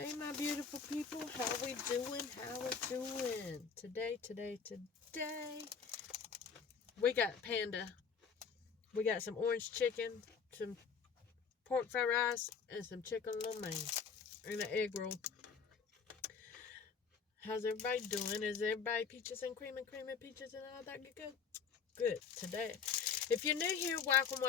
Hey, my beautiful people. How we doing? How we doing? Today. We got Panda. We got some orange chicken, some pork fried rice, and some chicken lo mein. And an egg roll. How's everybody doing? Is everybody peaches and cream and peaches and all that good? Good. Today. If you're new here, welcome.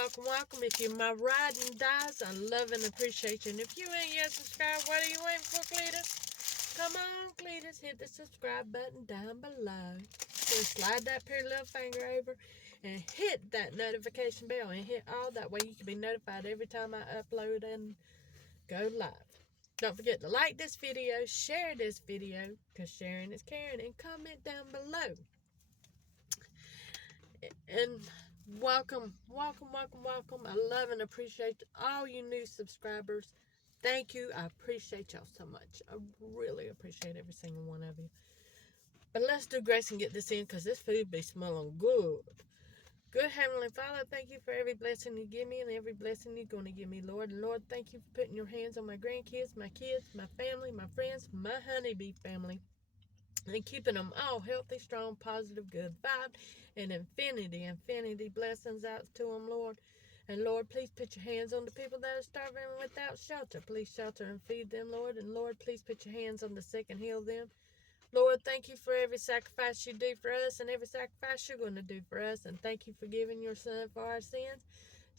If you're my ride and dies, I love and appreciate you. And if you ain't yet subscribed, what are you waiting for, Cletus? Come on, Cletus, hit the subscribe button down below. Just slide that pretty little finger over and hit that notification bell and hit all. That way you can be notified every time I upload and go live. Don't forget to like this video, share this video, because sharing is caring, and comment down below. And welcome. I love and appreciate all you new subscribers. Thank you. I appreciate y'all so much. I really appreciate every single one of you. But let's do grace and get this in, because this food be smelling good. Good Heavenly Father, thank you for every blessing you give me and every blessing you're going to give me, Lord. And Lord, thank you for putting your hands on my grandkids, my kids, my family, my friends, my honeybee family. And keeping them all healthy, strong, positive, good vibe, and infinity blessings out to them, Lord. And Lord, please put your hands on the people that are starving without shelter. Please shelter and feed them, Lord. And Lord, please put your hands on the sick and heal them. Lord, thank you for every sacrifice you do for us and every sacrifice you're going to do for us. And thank you for giving your son for our sins.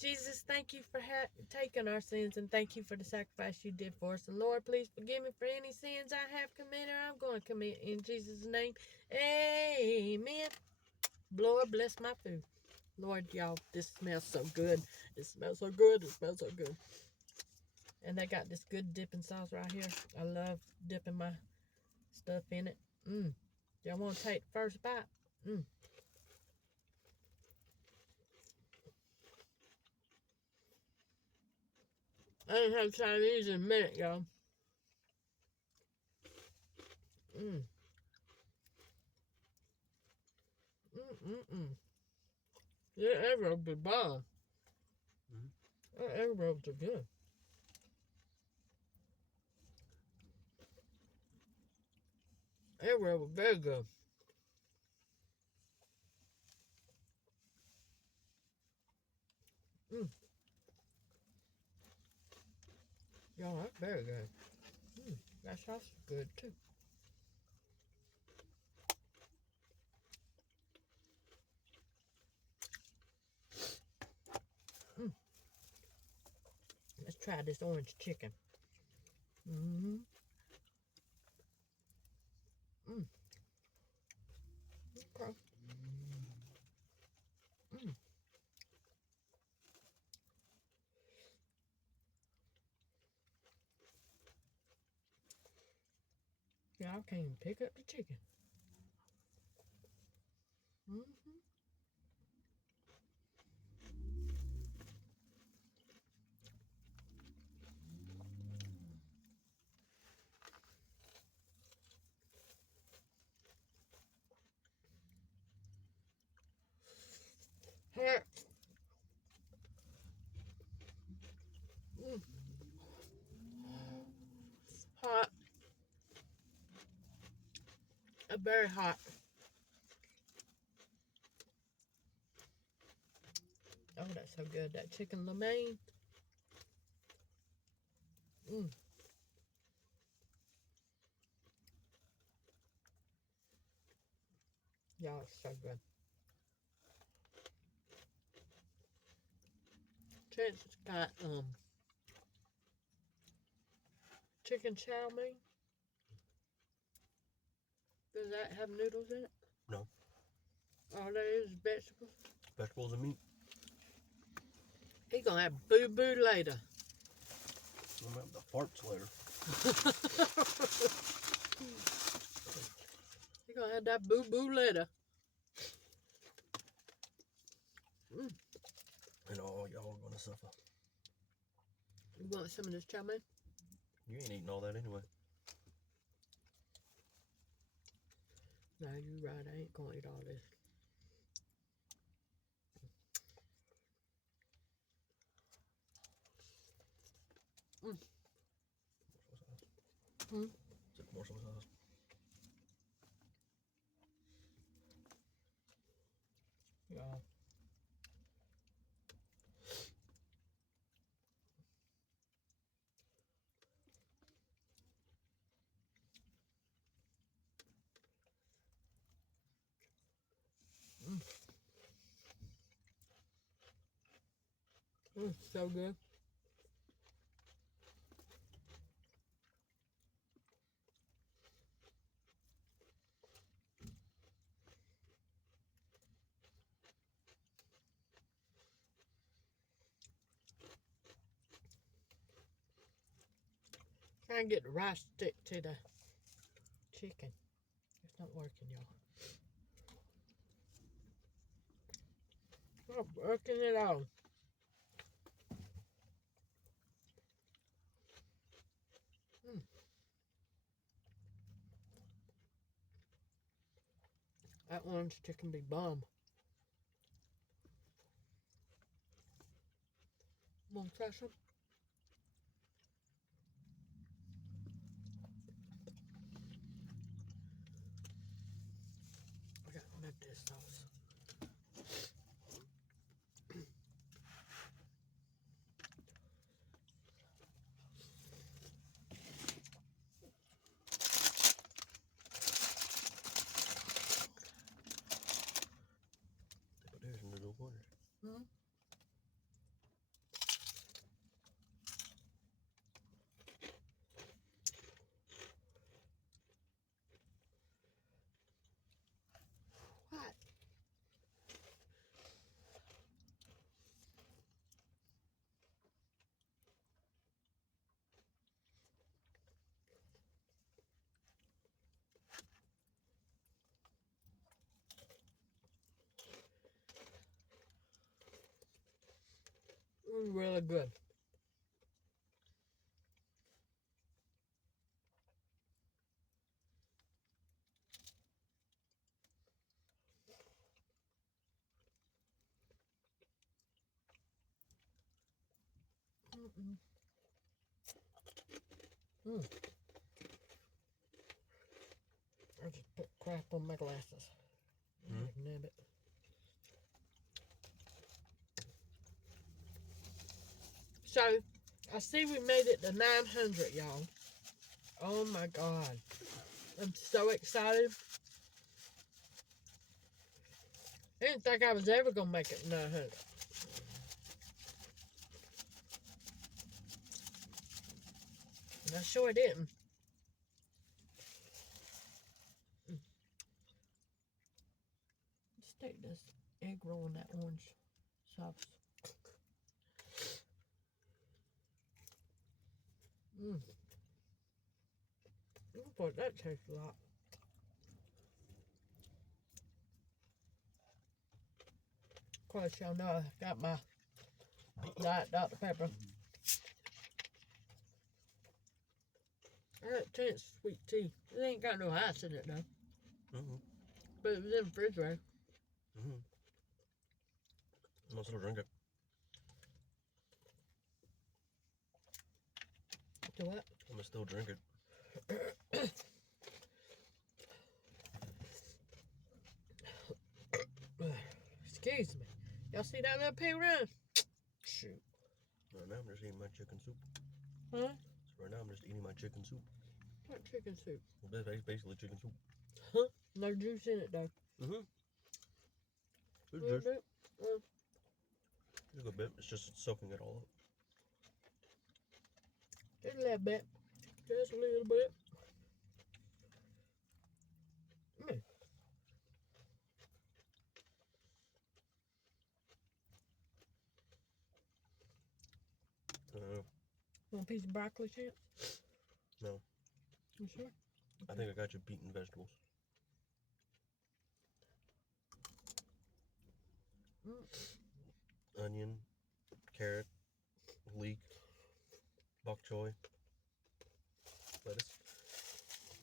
Jesus, thank you for taking our sins, and thank you for the sacrifice you did for us. And Lord, please forgive me for any sins I have committed or I'm going to commit in Jesus' name. Amen. Lord, bless my food. Lord, y'all, this smells so good. It smells so good. And they got this good dipping sauce right here. I love dipping my stuff in it. Y'all want to take the first bite? I ain't had Chinese in a minute, y'all. Yeah, egg rolls are bomb. Egg rolls are good. Egg rolls are very good. Y'all, that's very good. That sauce is good too. Let's try this orange chicken. Okay. Y'all can't even pick up the chicken. Hot. Hot. Very hot. Oh, that's so good. That chicken lo mein. Y'all, it's so good. It's got chicken chow mein. Does that have noodles in it? No. All that is vegetables. Vegetables and meat. He gonna have boo-boo later. I'm gonna have the farts later. He gonna have that boo-boo later. And all y'all are gonna suffer. You want some of this chow mein? You ain't eating all that anyway. No, you're right. I ain't gonna eat all this. Hmm? Is it more soy sauce? Yeah. It's so good. Try and get the rice stick to the chicken. It's not working, y'all. Not working at all. That orange chicken be bomb. Want to try some? I gotta make this sauce. But there's a little water. Hmm? What? Really good. Mm-mm. Mm. I just put crap on my glasses. Hmm? Nab it. So, I see we made it to 900, y'all. Oh my God. I'm so excited. I didn't think I was ever going to make it 900. And I sure didn't. Let's take this egg roll in that orange sauce. Mmm. Boy, that tastes a lot. Of course, y'all know I got my Diet Dr. Pepper. I got Tennessee sweet tea. It ain't got no ice in it, though. Mm-hmm. But it was in the refrigerator. Mm-hmm. I'm gonna still drink it. To what? I'm gonna still drink it. Excuse me. Y'all see that little pig run? Shoot. Right now I'm just eating my chicken soup. Huh? So right now I'm just eating my chicken soup. What chicken soup? Well, that's basically chicken soup. Huh? No juice in it, though. Mm-hmm. It's Little just bit. a good bit. It's just soaking it all up. Just a little bit. Just a little bit. Mm. Want a piece of broccoli, Champ? No. You sure? I think I got you beaten vegetables. Mm. Onion, carrot, leek, bok choy, lettuce.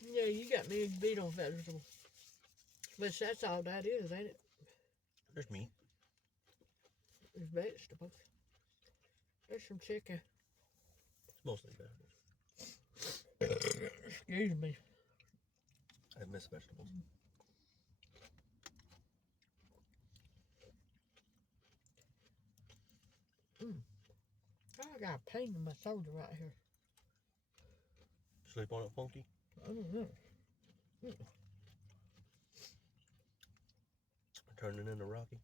Yeah, you got me beat on vegetables. But that's all that is, ain't it? There's meat. There's vegetables. There's some chicken. It's mostly vegetables. Excuse me. I miss vegetables. I got a pain in my shoulder right here. Sleep on it, Funky? I don't know. Turning into Rocky?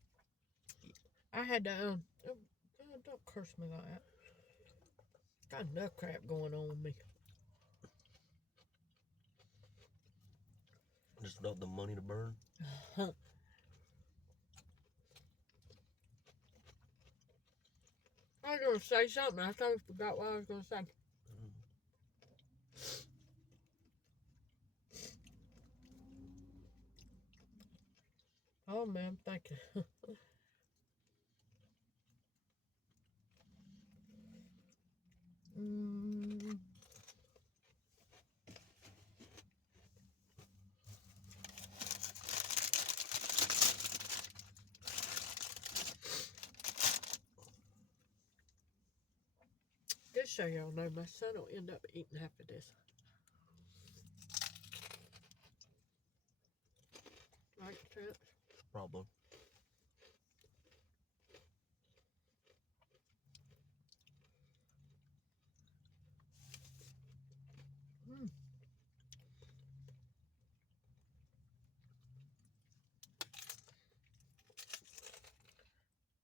I had to, don't curse me like that. Got enough crap going on with me. Just without the money to burn? I was going to say something. I totally forgot what I was going to say. Oh, man, thank you. Just so y'all know, my son will end up eating half of this. Right, Trent? Probably.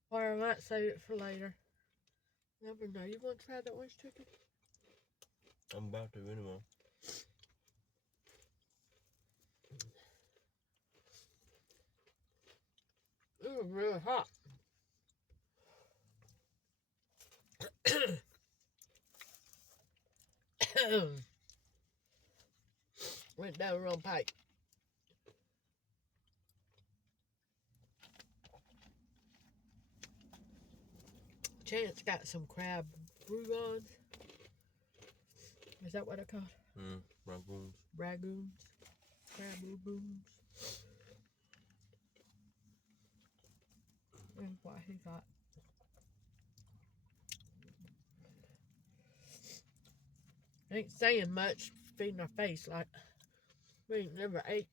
Or I might save it for later. Never know. You want to try that orange chicken? I'm about to anyway. It was really hot. Went down the wrong pipe. Chance got some crab bouillons. Is that what they're called? Ragoons. Ragoons. Crab bouillons. That's what he got. Ain't saying much, feeding our face like we ain't never ate.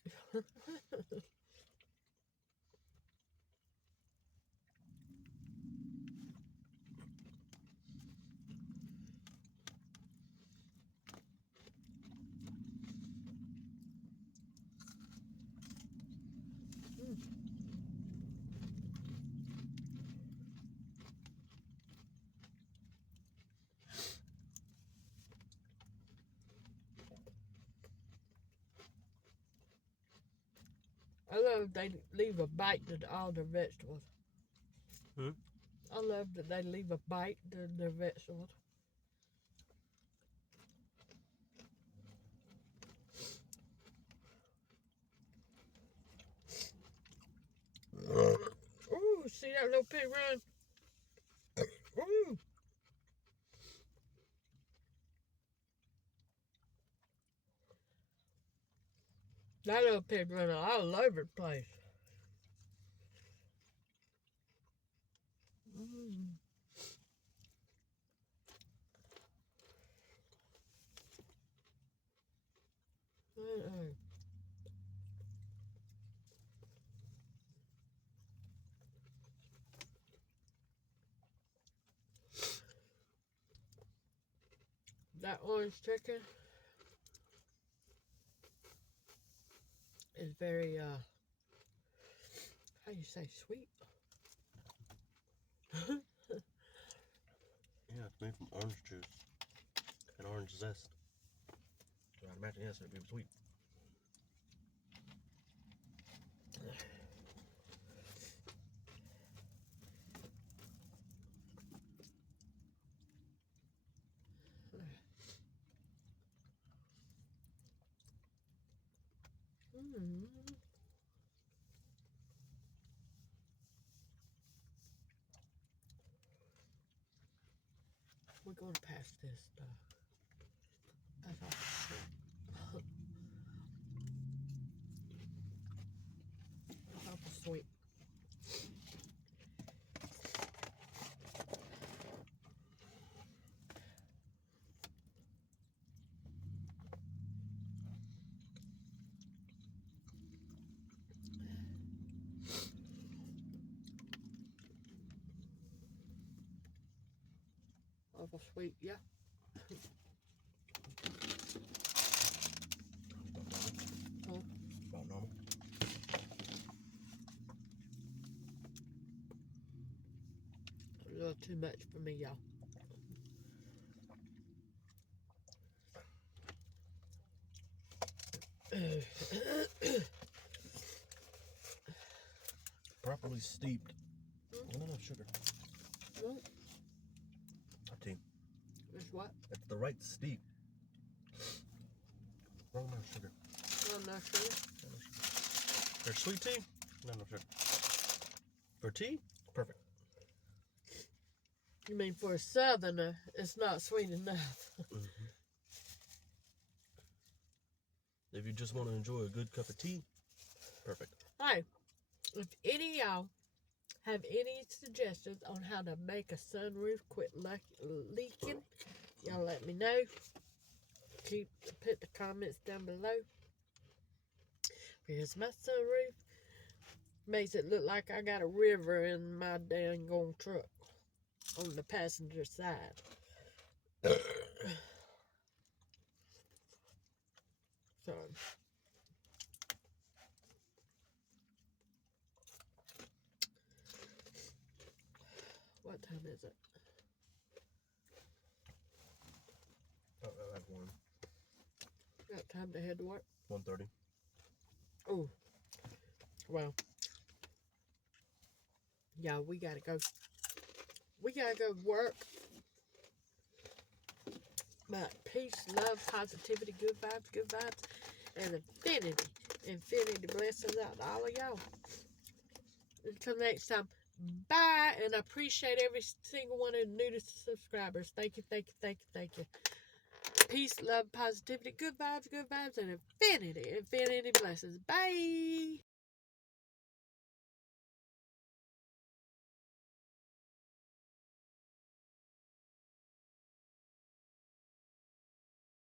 I love they leave a bite to all their vegetables. I love that they leave a bite to their vegetables. Ooh, see that little pig run? Ooh. That little pig running all over the place. That orange chicken is very, how you say, sweet? Yeah, it's made from orange juice and orange zest. So I'd imagine, yes, it'd be sweet. We're going to pass this stuff. That's awful sweet. That's awful sweet. Double sweet, yeah. About normal. A little too much for me, y'all. Properly steeped. Not enough sugar. Well, Tea. it's what? It's the right steep. Wrong amount of sugar. Well, not sugar. Not enough sugar. For sweet tea, not enough sugar. For tea, perfect. You mean for a southerner, it's not sweet enough. If you just want to enjoy a good cup of tea, perfect. Hey, if any of y'all have any suggestions on how to make a sunroof quit leaking, y'all let me know. Put the comments down below. Here's my sunroof. Makes it look like I got a river in my dang old truck on the passenger side. So, what time is it? Oh, I have one. Got time to head to work? 1:30. Oh, well, yeah, we gotta go. We gotta go work. But peace, love, positivity, good vibes, and infinity. Infinity blessings out to all of y'all. Until next time, bye. And I appreciate every single one of the new subscribers. Thank you, thank you, thank you, thank you. Peace, love, positivity, good vibes, and infinity blessings. Bye.